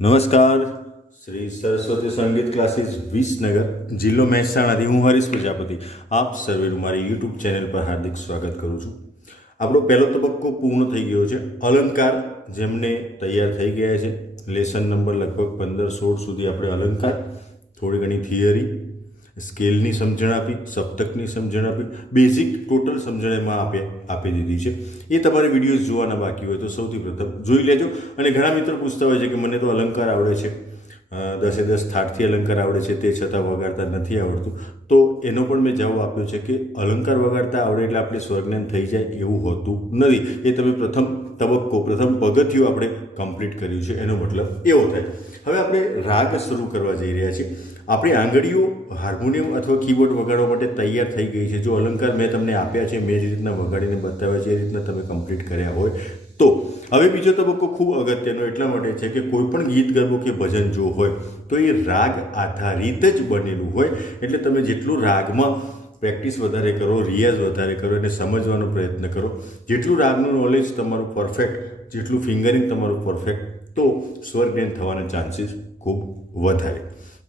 નમસ્કાર. શ્રી સરસ્વતી સંગીત ક્લાસીસ વિસનગર, જિલ્લો મહેસાણાથી હું હરીશ પ્રજાપતિ આપ સર્વેનું મારી યુટ્યુબ ચેનલ પર હાર્દિક સ્વાગત કરું છું. આપણો પહેલો તબક્કો પૂર્ણ થઈ ગયો છે. અલંકાર જેમને તૈયાર થઈ ગયા છે, લેસન નંબર લગભગ 15-16 સુધી આપણે અલંકાર, થોડી ઘણી થિયરી, સ્કેલની સમજણ આપી, સપ્તકની સમજણ આપી, બેઝિક ટોટલ સમજણ એમાં આપી દીધી છે. એ તમારે વિડીયોઝ જોવાના બાકી હોય તો સૌથી પ્રથમ જોઈ લેજો. અને ઘણા મિત્રો પૂછતા હોય છે કે મને તો અલંકાર આવડે છે, 10-10 થાટથી અલંકાર આવડે છે, તે છતાં વગાડતા નથી આવડતું. તો એનો પણ મેં જવાબ આપ્યો છે કે અલંકાર વગાડતા આવડે એટલે આપણે સ્વરજ્ઞાન થઈ જાય એવું હોતું નથી. એ તમે પ્રથમ પગથિયું આપણે કમ્પ્લીટ કર્યું છે એનો મતલબ એવો થાય. હવે આપણે રાગ શરૂ કરવા જઈ રહ્યા છીએ. આપણી આંગળીઓ હાર્મોનિયમ અથવા કીબોર્ડ વગાડવા માટે તૈયાર થઈ ગઈ છે. જો અલંકાર મેં તમને આપ્યા છે, મેં જે રીતના વગાડીને બતાવ્યા છે એ રીતના તમે કમ્પ્લીટ કર્યા હોય તો. હવે બીજો તબક્કો ખૂબ અગત્યનો એટલા માટે છે કે કોઈ પણ ગીત ગરબો કે ભજન જો હોય તો એ રાગ આધારિત જ બનેલું હોય. એટલે તમે જેટલું રાગમાં પ્રેક્ટિસ વધારે કરો, રિયાઝ વધારે કરો, એને સમજવાનો પ્રયત્ન કરો, જેટલું રાગનું નોલેજ તમારું પરફેક્ટ, જેટલું ફિંગરિંગ તમારું પરફેક્ટ, તો સ્વરજ્ઞાન થવાના ચાન્સીસ ખૂબ વધારે.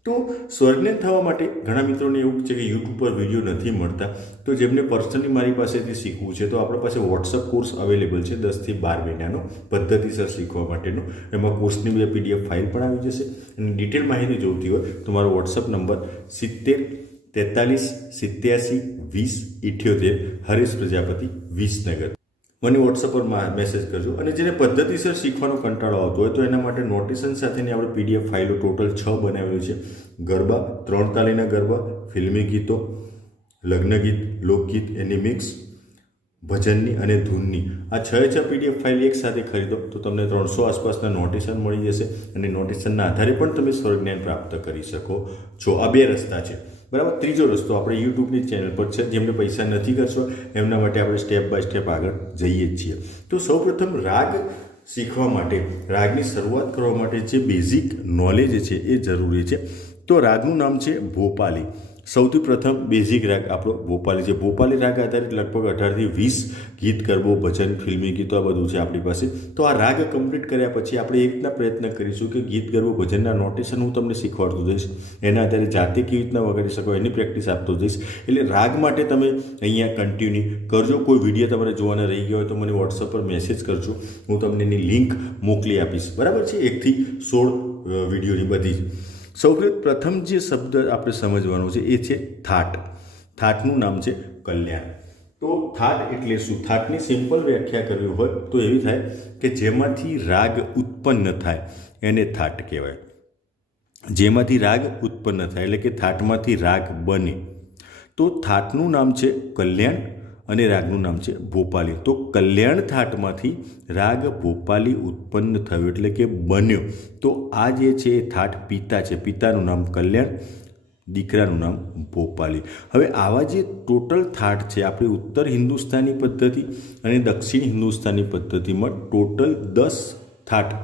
તો સ્વરજ્ઞાન થવા માટે ઘણા મિત્રોને એવું છે કે યુટ્યુબ પર વિડીયો નથી મળતા. તો જેમને પર્સનલી મારી પાસેથી શીખવું છે તો આપણા પાસે વોટ્સઅપ કોર્સ અવેલેબલ છે 10 થી 12 મહિનાનો પદ્ધતિસર શીખવા માટેનો. એમાં કોર્સની બે PDF ફાઇલ પણ આવી જશે. અને ડિટેલ માહિતી જોઈતી હોય તો મારો વોટ્સઅપ નંબર 70 43 87 20 78, હરીશ પ્રજાપતિ વિસનગર. મને વોટ્સઅપ પર મેસેજ કરજો. અને જેને પદ્ધતિસર શીખવાનો કંટાળો આવતો હોય તો એના માટે નોટેશન સાથેની આપણે PDF ફાઇલો ટોટલ 6 બનાવેલી છે. ગરબા, 3 તાલીના ગરબા, ફિલ્મી ગીતો, લગ્ન ગીત, લોકગીત, એની મિક્સ, ભજનની અને ધૂનની, આ 6 PDF ફાઇલ એક સાથે ખરીદો તો તમને 300 આસપાસના નોટેશન મળી જશે. અને નોટેશનના આધારે પણ તમે સ્વરજ્ઞાન પ્રાપ્ત કરી શકો છો. આ 2 રસ્તા છે, બરાબર. ત્રીજો રસ્તો આપણે યુટ્યુબની ચેનલ પર છે. જેમને પૈસા નથી કરશો એમના માટે આપણે સ્ટેપ બાય સ્ટેપ આગળ જઈએ જ છીએ. તો સૌપ્રથમ રાગ શીખવા માટે, રાગની શરૂઆત કરવા માટે જે બેઝિક નોલેજ છે એ જરૂરી છે. તો રાગનું નામ છે ભોપાલી. સૌથી પ્રથમ બેઝિક રાગ આપણો ભોપાલી છે. ભોપાલી રાગ આધારિત લગભગ 18 થી 20 ગીત ગરબો, ભજન, ફિલ્મી ગીતો આ બધું છે આપણી પાસે. તો આ રાગ કમ્પ્લીટ કર્યા પછી આપણે એક રીતના પ્રયત્ન કરીશું કે ગીત ગરબો ભજનના નોટેશન હું તમને શીખવાડતો જઈશ. એના આધારે જાતે કેવી રીતના વગાડી શકો એની પ્રેક્ટિસ આપતો જઈશ. એટલે રાગ માટે તમે અહીંયા કન્ટિન્યુ કરજો. કોઈ વિડીયો તમારે જોવાના રહી ગયો હોય તો મને વોટ્સઅપ પર મેસેજ કરજો, હું તમને એની લિંક મોકલી આપીશ, બરાબર છે. 1 થી 16 વિડીયોની બધી જ. સૌપ્રથમ જે શબ્દ આપણે સમજવાનો છે એ છે થાટ. થાટનું નામ છે કલ્યાણ. તો થાટ એટલે શું? થાટની સિમ્પલ વ્યાખ્યા કરવી હોય તો એવી થાય કે જેમાંથી રાગ ઉત્પન્ન થાય એને થાટ કહેવાય. જેમાંથી રાગ ઉત્પન્ન થાય એટલે કે થાટમાંથી રાગ બને. તો થાટનું નામ છે કલ્યાણ અને રાગનું નામ છે ભોપાલી. તો કલ્યાણ થાટમાંથી રાગ ભોપાલી ઉત્પન્ન થયો એટલે કે બન્યો. તો આ જે છે એ થાટ પિતા છે. પિતાનું નામ કલ્યાણ, દીકરાનું નામ ભોપાલી. હવે આવા જે ટોટલ થાટ છે આપણી ઉત્તર હિન્દુસ્તાની પદ્ધતિ અને દક્ષિણ હિન્દુસ્તાની પદ્ધતિમાં ટોટલ 10 થાટ,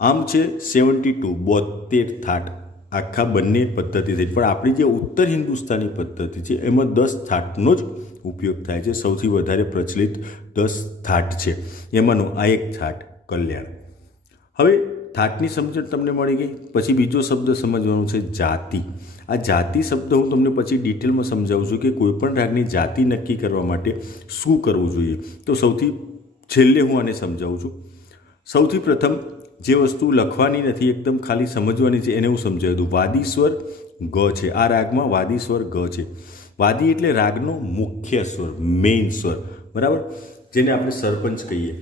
આમ છે 72 થાટ આખા બંને પદ્ધતિ થઈ. પણ આપણી જે ઉત્તર હિન્દુસ્તાની પદ્ધતિ છે એમાં 10 થાટનો જ ઉપયોગ થાય છે. સૌથી વધારે પ્રચલિત 10 થાટ છે, એમાંનો આ એક થાટ કલ્યાણ. હવે થાટની સમજણ તમને મળી ગઈ. પછી બીજો શબ્દ સમજવાનો છે જાતિ. આ જાતિ શબ્દ હું તમને પછી ડિટેલમાં સમજાવું છું કે કોઈપણ રાગની જાતિ નક્કી કરવા માટે શું કરવું જોઈએ. તો સૌથી છેલ્લે હું આને સમજાવું છું. સૌથી પ્રથમ જે વસ્તુ લખવાની નથી, એકદમ ખાલી સમજવાની છે, એને હું સમજાવી દઉં. વાદી સ્વર ગ છે. આ રાગમાં વાદી સ્વર ગ છે. વાદી એટલે રાગનો મુખ્ય સ્વર, મેઇન સ્વર, બરાબર, જેને આપણે સરપંચ કહીએ.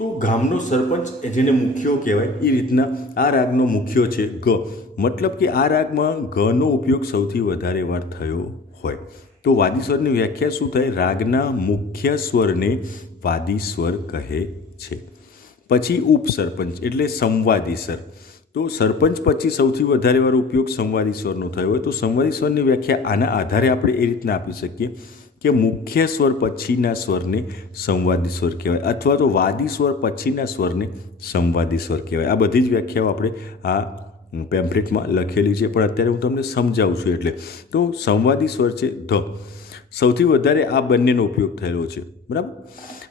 તો ગામનો સરપંચ જેને મુખ્યો કહેવાય એ રીતના આ રાગનો મુખ્યો છે ગ. મતલબ કે આ રાગમાં ગનો ઉપયોગ સૌથી વધારે વાર થયો હોય. તો વાદી સ્વરની વ્યાખ્યા શું થાય? રાગના મુખ્ય સ્વરને વાદી સ્વર કહે છે. પછી ઉપસરપંચ એટલે સંવાદી સ્વર. તો સરપંચ પછી સૌથી વધારે વાર ઉપયોગ સંવાદી સ્વરનો થયો હોય. તો સંવાદી સ્વરની વ્યાખ્યા આના આધારે આપણે એ રીતના આપી શકીએ કે મુખ્ય સ્વર પછીના સ્વરને સંવાદી સ્વર કહેવાય, અથવા તો વાદી સ્વર પછીના સ્વરને સંવાદી સ્વર કહેવાય. આ બધી જ વ્યાખ્યાઓ આપણે આ પેમ્ફલેટમાં લખેલી છે, પણ અત્યારે હું તમને સમજાવું છું. એટલે તો સંવાદી સ્વર છે ધ. સૌથી વધારે આ બંનેનો ઉપયોગ થયેલો છે, બરાબર.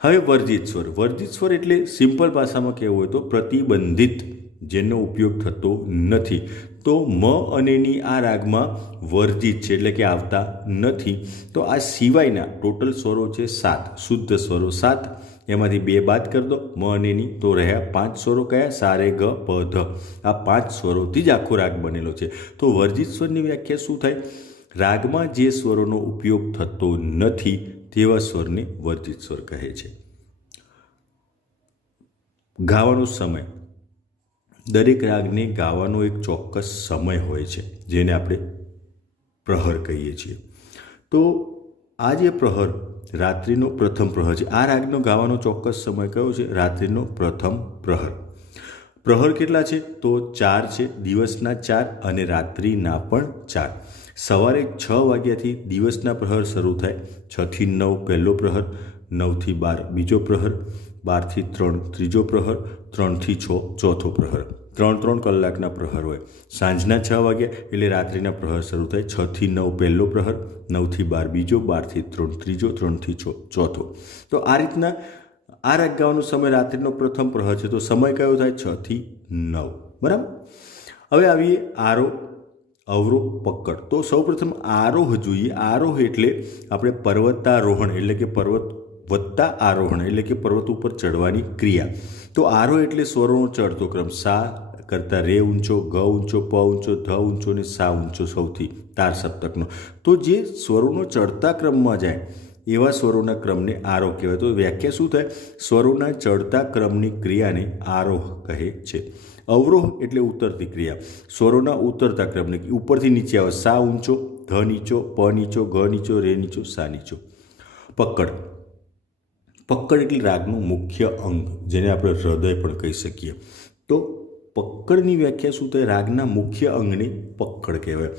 હવે વર્જિત સ્વર. વર્જિત સ્વર એટલે સિમ્પલ ભાષામાં કહેવું હોય તો પ્રતિબંધિત જેનો ઉપયોગ થતો નથી. તો મ અને ની આ રાગમાં વર્જિત છે, એટલે કે આવતા નથી. તો આ સિવાયના ટોટલ સ્વરો છે 7, શુદ્ધ સ્વરો 7. એમાંથી 2 બાદ કરી દો મ અને ની, તો રહ્યા 5 સ્વરો. કયા? સા રે ગ પ ધ. આ 5 સ્વરોથી જ આખો રાગ બનેલો છે. તો વર્જિત સ્વરની વ્યાખ્યા શું થાય? રાગમાં જે સ્વરોનો ઉપયોગ થતો નથી તેવા સ્વરને વર્જિત સ્વર કહે છે. ગાવાનો સમય. દરેક રાગને ગાવાનો એક ચોક્કસ સમય હોય છે, જેને આપણે પ્રહર કહીએ છીએ. તો આ જે પ્રહર રાત્રિનો પ્રથમ પ્રહર છે. આ રાગનો ગાવાનો ચોક્કસ સમય કયો છે? રાત્રિનો પ્રથમ પ્રહર. પ્રહર કેટલા છે? તો 4 છે, દિવસના 4 અને રાત્રિના પણ 4. સવારે 6 વાગ્યાથી દિવસના પ્રહર શરૂ થાય. 6 થી 9 પહેલો પ્રહર, 9 થી 12 બીજો પ્રહર, 12 થી 3 ત્રીજો પ્રહર, 3 થી 6 ચોથો પ્રહર. 3 કલાકના પ્રહર હોય. સાંજના 6 વાગ્યા એટલે રાત્રિના પ્રહર શરૂ થાય. 6 થી 9 પહેલો પ્રહર, 9 થી 12 બીજો, 12 થી 3 ત્રીજો, 3 થી 6 ચોથો. તો આ રીતના આ રાગ ગાવાનો સમય રાત્રિનો પ્રથમ પ્રહર છે. તો સમય કયો થાય? 6 થી 9. બરાબર. હવે આવીએ આરોહ, અવરોહ, પકડ. તો સૌપ્રથમ આરોહ જોઈએ. આરોહ એટલે આપણે પર્વતારોહણ એટલે કે પર્વત વત્તા આરોહણ એટલે કે પર્વત ઉપર ચડવાની ક્રિયા. તો આરોહ એટલે સ્વરોનો ચડતો ક્રમ. સા કરતાં રે ઊંચો, ગ ઊંચો, પ ઊંચો, ધ ઊંચો અને સા ઊંચો સૌથી તાર સપ્તકનો. તો જે સ્વરોનો ચડતા ક્રમમાં જાય એવા સ્વરોના ક્રમને આરોહ કહેવાય. તો વ્યાખ્યા શું થાય? સ્વરોના ચડતા ક્રમની ક્રિયાને આરોહ કહે છે. અવરોહ એટલે ઉતરતી ક્રિયા. સ્વરોના ઉતરતા ક્રમને, ઉપરથી નીચે આવે. સા ઊંચો, ધ નીચો, પ નીચો, ગ નીચો, રે નીચો, સા નીચો. પકડ. પકડ એટલે રાગનું મુખ્ય અંગ, જેને આપણે હૃદય પણ કહી શકીએ. તો પકડની વ્યાખ્યા શું થાય? રાગના મુખ્ય અંગને પકડ કહેવાય.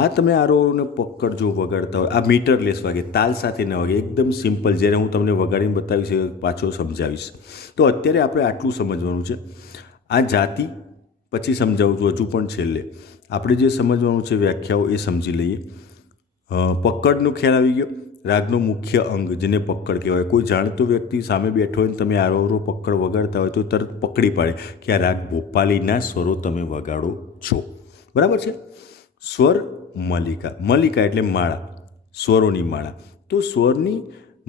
આ તમે આરોહને પકડ જો વગાડતા હોય, આ મીટરલેસ વાગે, તાલ સાથે ન વાગે, એકદમ સિમ્પલ. જ્યારે હું તમને વગાડીને બતાવીશ, પાછો સમજાવીશ. તો અત્યારે આપણે આટલું સમજવાનું છે. આ જાતિ પછી સમજાવું છું, હજુ પણ છેલ્લે. આપણે જે સમજવાનું છે વ્યાખ્યાઓ એ સમજી લઈએ. પકડનો ખ્યાલ આવી ગયો. રાગનું મુખ્ય અંગ જેને પકડ કહેવાય. કોઈ જાણતો વ્યક્તિ સામે બેઠો હોય ને તમે આરોહ પકડ વગાડતા હોય તો તરત પકડી પાડે કે આ રાગ ભોપાલીના સ્વરો તમે વગાડો છો. બરાબર છે. સ્વર મલિકા. મલિકા એટલે માળા, સ્વરોની માળા. તો સ્વરની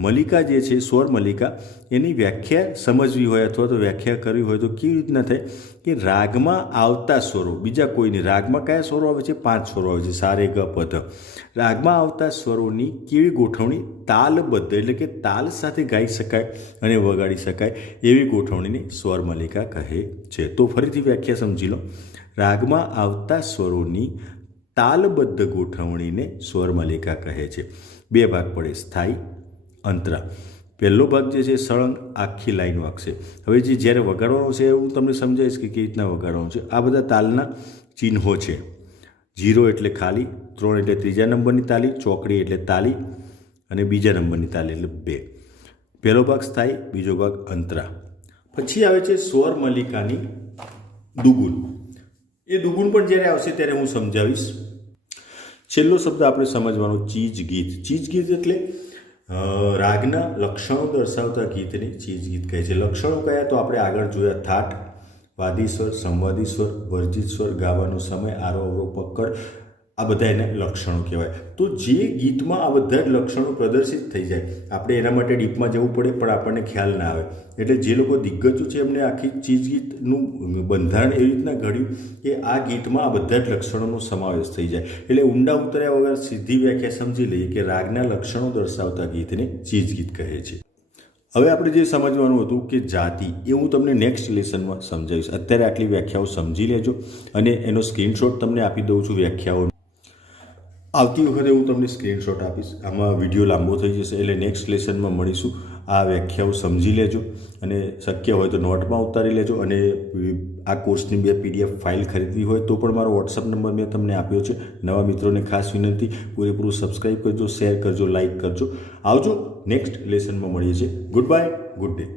મલિકા જે છે, સ્વર મલિકા, એની વ્યાખ્યા સમજવી હોય અથવા તો વ્યાખ્યા કરવી હોય તો કેવી રીતના થાય? કે રાગમાં આવતા સ્વરો, બીજા કોઈની. રાગમાં કયા સ્વરો આવે છે? 5 સ્વરો આવે છે. સા રે ગ પ ધ. રાગમાં આવતા સ્વરોની કેવી ગોઠવણી? તાલબદ્ધ એટલે કે તાલ સાથે ગાઈ શકાય અને વગાડી શકાય એવી ગોઠવણીને સ્વર મલિકા કહે છે. તો ફરીથી વ્યાખ્યા સમજી લો. રાગમાં આવતા સ્વરોની તાલબદ્ધ ગોઠવણીને સ્વર મલિકા કહે છે. 2 ભાગ પડે, સ્થાયી, અંતરા. પહેલો ભાગ જે છે સળંગ આખી લાઈન વાગશે. હવે જે જ્યારે વગાડવાનો છે હું તમને સમજાવીશ કે કેવી રીતના વગાડવાનું છે. આ બધા તાલના ચિહ્નો છે. 0 એટલે ખાલી, 3 એટલે ત્રીજા નંબરની તાલી, ચોકડી એટલે તાલી અને બીજા નંબરની તાલી એટલે 2. પહેલો ભાગ સ્થાયી, બીજો ભાગ અંતરા. પછી આવે છે સ્વર મલિકાની દુગુન. એ દુગુન પણ જ્યારે આવશે ત્યારે હું સમજાવીશ. છેલ્લો શબ્દ આપણે સમજવાનો ચીજ ગીત. ચીજ ગીત એટલે રાગના લક્ષણો દર્શાવતા ગીતને ચીજ ગીત કહે છે. લક્ષણો કયા? તો આપણે આગળ જોયા. થાટ, વાદી સ્વર, સંવાદી સ્વર, વર્જિત સ્વર, ગાવાનો સમય, આરોહ, અવરોહ, પકડ, આ બધા એના લક્ષણો કહેવાય. તો જે ગીતમાં આ બધા જ લક્ષણો પ્રદર્શિત થઈ જાય, આપણે એના માટે ડીપમાં જવું પડે પણ આપણને ખ્યાલ ના આવે. એટલે જે લોકો દિગ્ગજો છે એમને આખી ચીજ ગીતનું બંધારણ એવી રીતના ઘડ્યું કે આ ગીતમાં આ બધા જ લક્ષણોનો સમાવેશ થઈ જાય. એટલે ઊંડા ઉતર્યા વગર સીધી વ્યાખ્યા સમજી લઈએ કે રાગના લક્ષણો દર્શાવતા ગીતને ચીજ ગીત કહે છે. હવે આપણે જે સમજવાનું હતું કે જાતિ, એ હું તમને નેક્સ્ટ લેસનમાં સમજાવીશ. અત્યારે આટલી વ્યાખ્યાઓ સમજી લેજો અને એનો સ્ક્રીનશોટ તમને આપી દઉં છું વ્યાખ્યાઓ. આવતી વખતે હું તમને સ્ક્રીનશોટ આપીશ. આમાં વિડીયો લાંબો થઈ જશે એટલે નેક્સ્ટ લેસનમાં મળીશું. આ વ્યાખ્યાઓ સમજી લેજો અને શક્ય હોય તો નોટમાં ઉતારી લેજો. અને આ કોર્સની 2 PDF ફાઇલ ખરીદવી હોય તો પણ મારો વોટ્સઅપ નંબર મેં તમને આપ્યો છે. નવા મિત્રોને ખાસ વિનંતી, પૂરેપૂરું સબસ્ક્રાઈબ કરજો, શેર કરજો, લાઇક કરજો. આવજો, નેક્સ્ટ લેસનમાં મળીએ છીએ. Good bye, good day.